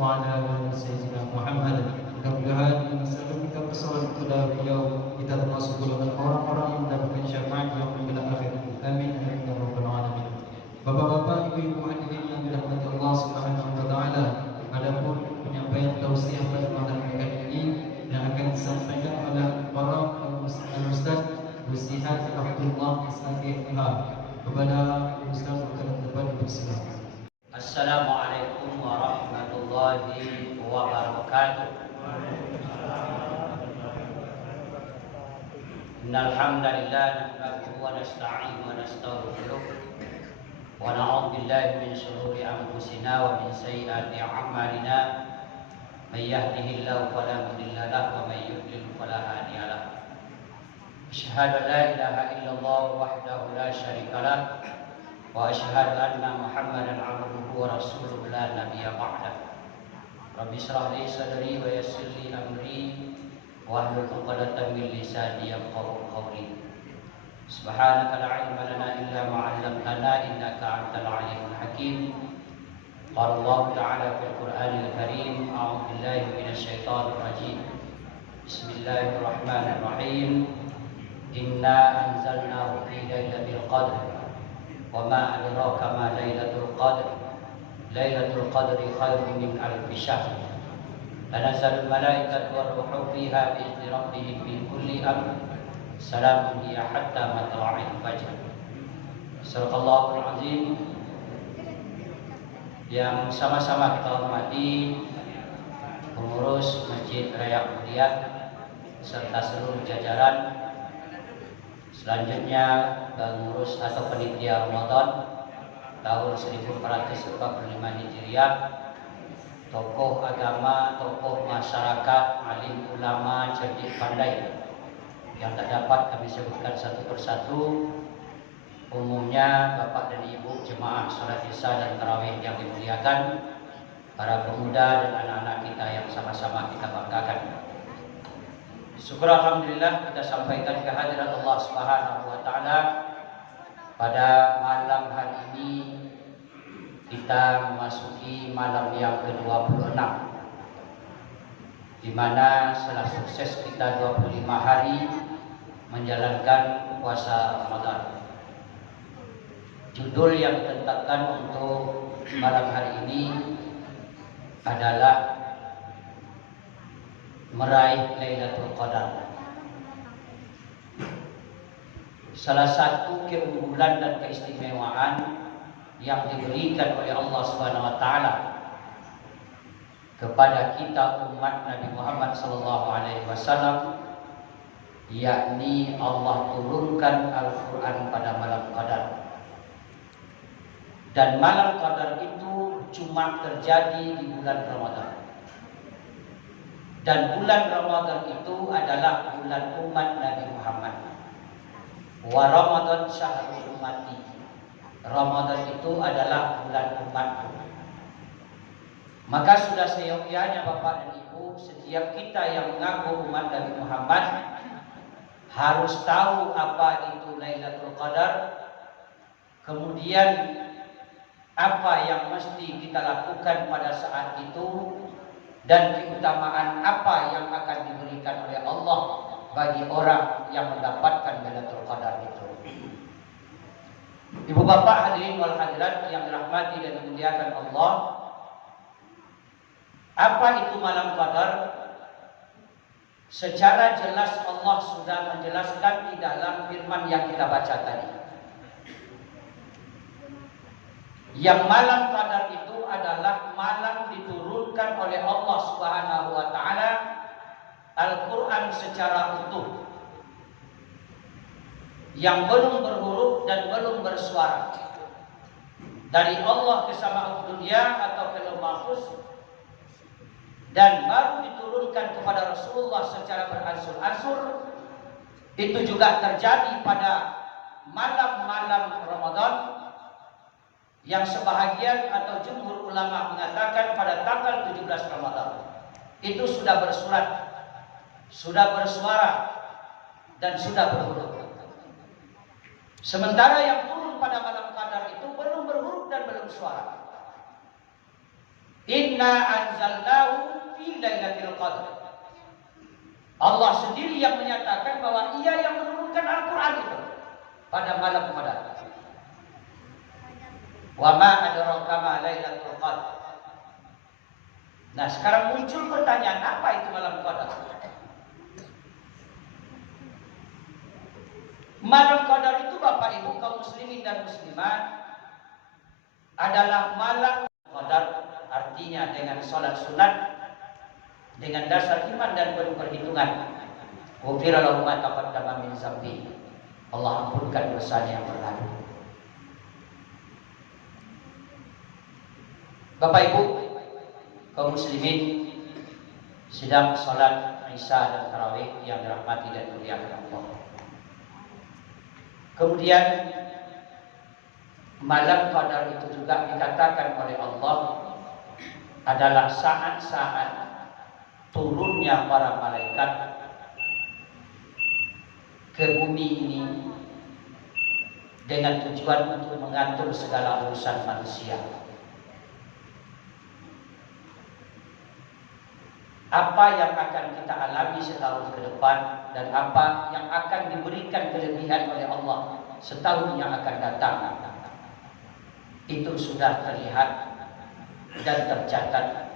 وعلى آل سيدنا Muhammad. Mudah-mudahan sebelum kita bersalawat kepada beliau, kita termasuk golongan orang-orang yang mendapatkan syafaat yang bila akhir. Amin amin ya rabbal alamin. Bapak-bapak, ibu-ibu hadirin yang dirahmati Allah Subhanahu wa taala, adapun penyampaian tausiah pada malam ini yang akan disampaikan oleh para Ustaz Busihat Abdullah Ismail kepada Ustaz berkenan depan dipersilakan. Assalamualaikum warahmatullahi wabarakatuh. Innal hamdalillah nahmaduhu wa nasta'inuhu wa nastaghfiruh wa na'udzu billahi min shururi anfusina wa min sayyiati a'malina. May yahdihillahu fala mudilla lahu wa may yudlil fala hadiya lahu. Asyhadu an la ilaha illallah wahdahu la syarika lahu wa asyhadu anna Muhammadan 'abduhu wa rasuluhu la nabiyya ba'dah. Rabbi shrah li sadri wa yassir li amri wa hlul 'uqdatam min lisani yafqahu qawli. Subhanaka la 'ilma lana illa ma 'allamtana innaka antal 'alimul hakim. Qala Allah ta'ala fil Qur'anil Karim, a'udzu billahi minasy syaithanir rajim. Bismillahirrahmanirrahim. Inna anzalnahu fi lailatul qadr. وما أدراك ما ليلة القدر ليلة القدر خير من ألف شهر تنزل الملائكة والروح فيها بإذن ربهم من كل أمر سلام هي حتى مطلع الفجر. Surah Allahul Azim. Yang sama-sama kita hormati pengurus Masjid Raya Budiat serta seluruh jajaran, selanjutnya pengurus atau panitia Ramadan tahun 1445 Hijriah, tokoh agama, tokoh masyarakat, alim ulama, cerdik pandai yang tak dapat kami sebutkan satu persatu. Umumnya Bapak dan Ibu jemaah salat Isya dan tarawih yang dimuliakan, para pemuda dan anak-anak kita yang sama-sama kita banggakan. Syukur alhamdulillah kita sampaikan kehadirat Allah Subhanahu wa taala pada malam hari ini. Kita memasuki malam yang ke-26, di mana setelah sukses kita 25 hari menjalankan puasa Ramadan. Judul yang ditetapkan untuk malam hari ini adalah meraih Lailatul Qadar. Salah satu keunggulan dan keistimewaan yang diberikan oleh Allah Subhanahu wa taala kepada kita umat Nabi Muhammad sallallahu alaihi wasallam, yakni Allah turunkan Al-Qur'an pada malam Qadar. Dan malam Qadar itu cuma terjadi di bulan Ramadan. Dan bulan Ramadan itu adalah bulan umat Nabi Muhammad. Wa Ramadan syahrul ummati. Ramadan itu adalah bulan umatku. Maka sudah seyogyanya Bapak dan Ibu, setiap kita yang mengaku umat Nabi Muhammad harus tahu apa itu Lailatul Qadar. Kemudian apa yang mesti kita lakukan pada saat itu, dan keutamaan apa yang akan diberikan oleh Allah bagi orang yang mendapatkan Lailatul Qadar itu. Ibu bapak hadirin wal hadirat yang dirahmati dan dimuliakan Allah, apa itu malam Qadar? Secara jelas Allah sudah menjelaskan di dalam firman yang kita baca tadi. Yang malam Qadar itu adalah malam diturunkan oleh Allah Subhanahu wa taala Al-Qur'an secara utuh, yang belum berhuruf dan belum bersuara, dari Allah ke sama'ud dunia atau ke lauh mahfuz, dan baru diturunkan kepada Rasulullah secara beransur-ansur. Itu juga terjadi pada malam-malam Ramadan, yang sebahagian atau jumhur ulama mengatakan pada tanggal 17 Ramadan. Itu sudah bersurat, sudah bersuara, dan sudah berhuruf. Sementara yang turun pada malam Qadar itu belum berhuruf dan belum suara. Inna anzalnahu fi lailatul qadar. Allah sendiri yang menyatakan bahwa Ia yang menurunkan Al-Quran itu pada malam qadar. Wa ma adraka ma lailatul qadar. Nah, sekarang muncul pertanyaan, apa itu malam qadar? Malam qadar itu Bapak Ibu kaum muslimin dan muslimat adalah malam qadar, artinya dengan salat sunat, dengan dasar iman dan penuh perhitungan. Ghufira lahu ma taqaddama min dzambi. Allah ampunkan dosanya yang berlalu. Bapak Ibu kaum muslimin sedang salat Isya dan Tarawih yang dirahmati dan dimuliakan Allah. Kemudian malam qadar itu juga dikatakan oleh Allah adalah saat-saat turunnya para malaikat ke bumi ini dengan tujuan untuk mengatur segala urusan manusia. Apa yang akan kita alami setahun ke depan dan apa yang akan diberikan kelebihan oleh Allah setahun yang akan datang, itu sudah terlihat dan tercatat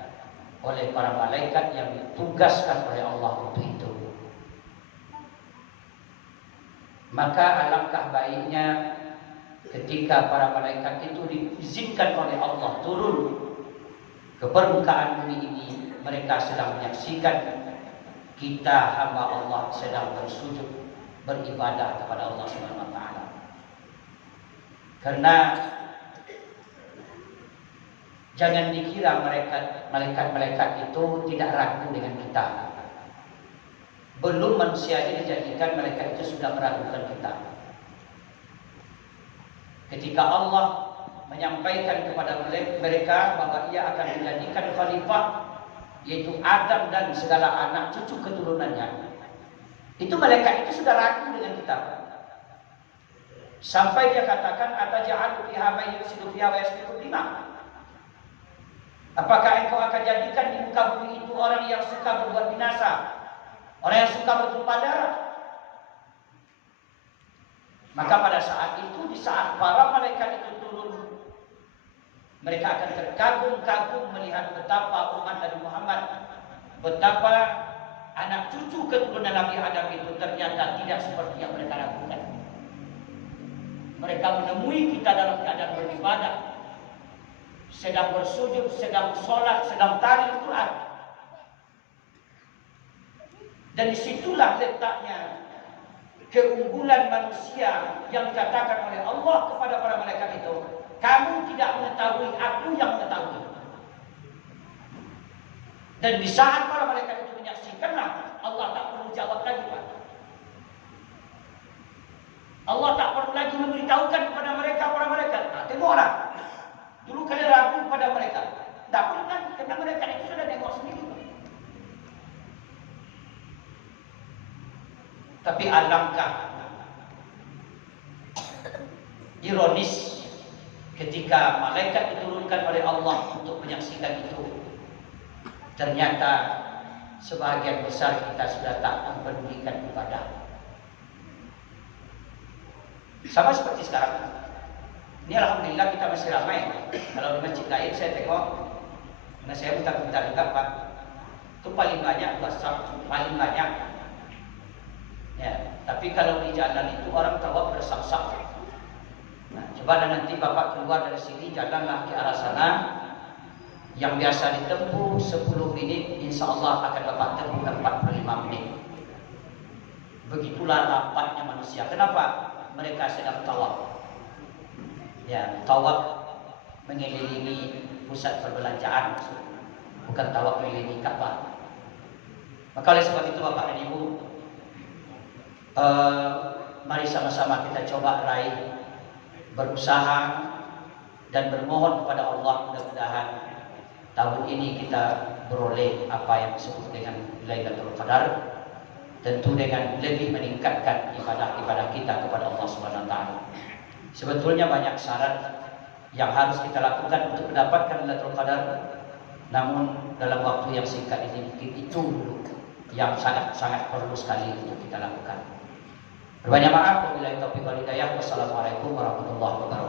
oleh para malaikat yang ditugaskan oleh Allah untuk itu. Maka alangkah baiknya ketika para malaikat itu diizinkan oleh Allah turun ke permukaan bumi ini, mereka sedang menyaksikan kita hamba Allah sedang bersujud beribadah kepada Allah Subhanahu wa taala. Karena jangan dikira malaikat-malaikat itu tidak ragu dengan kita. Belum manusia ini dijadikan, malaikat itu sudah meragukan kita. Ketika Allah menyampaikan kepada mereka bahwa Ia akan menjadikan khalifah, yaitu Adam dan segala anak cucu keturunannya, itu malaikat itu sudah ragu dengan kita. Sampai dia katakan, ataj'alu fiha may yufsidu fiha wa yasfiku dima. Apakah engkau akan jadikan di muka bumi itu orang yang suka berbuat binasa, orang yang suka bertumpah darah? Maka pada saat itu, di saat para malaikat itu turun, mereka akan terkagum-kagum melihat betapa umat Nabi Muhammad, betapa anak cucu keturunan Nabi Adam itu ternyata tidak seperti yang mereka lakukan. Mereka menemui kita dalam keadaan beribadah, sedang bersujud, sedang sholat, sedang talil Quran. Dan disitulah letaknya keunggulan manusia yang dikatakan oleh Allah kepada para malaikat itu, kamu tidak mengetahui, aku yang mengetahui. Dan di saat para malaikat itu menyaksikanlah, Allah tak perlu jawab lagi, Pak. Allah tak perlu lagi memberitahukan kepada mereka, para malaikat, nah, tengoklah. Dulu kalian ragu pada mereka, tak perlu lagi, karena mereka itu sudah tengok sendiri. Tapi alangkah ironis ketika malaikat diturunkan oleh Allah untuk menyaksikan itu, ternyata sebahagian besar kita sudah tak mempedulikan ibadah. Sama seperti sekarang. Ini alhamdulillah kita masih ramai. Kalau di masjid lain saya tengok, karena saya bentar-bentar juga, Pak, itu paling banyak WhatsApp, paling banyak. Ya, tapi kalau di jalan itu orang tawaf bersak-sak. Nah, coba nanti Bapak keluar dari sini, jalanlah ke arah sana. Yang biasa ditempuh 10 menit, insya Allah akan Bapak tempuh 45 menit. Begitulah rapatnya manusia. Kenapa? Mereka sedang tawaf. Ya, tawaf mengelilingi pusat perbelanjaan, bukan tawaf mengelilingi Ka'bah. Maka oleh sebab itu Bapak dan Ibu, mari sama-sama kita coba raih, berusaha dan bermohon kepada Allah, mudah-mudahan tahun ini kita beroleh apa yang disebut dengan Lailatul Qadar, tentu dengan lebih meningkatkan ibadah-ibadah kita kepada Allah Subhanahu wa taala. Sebetulnya banyak syarat yang harus kita lakukan untuk mendapatkan Lailatul Qadar. Namun dalam waktu yang singkat ini mungkin itu dulu yang sangat perlu sekali untuk kita lakukan. Berbanyak maaf, wabillahi taufiq wal hidayah. Wassalamualaikum warahmatullahi wabarakatuh.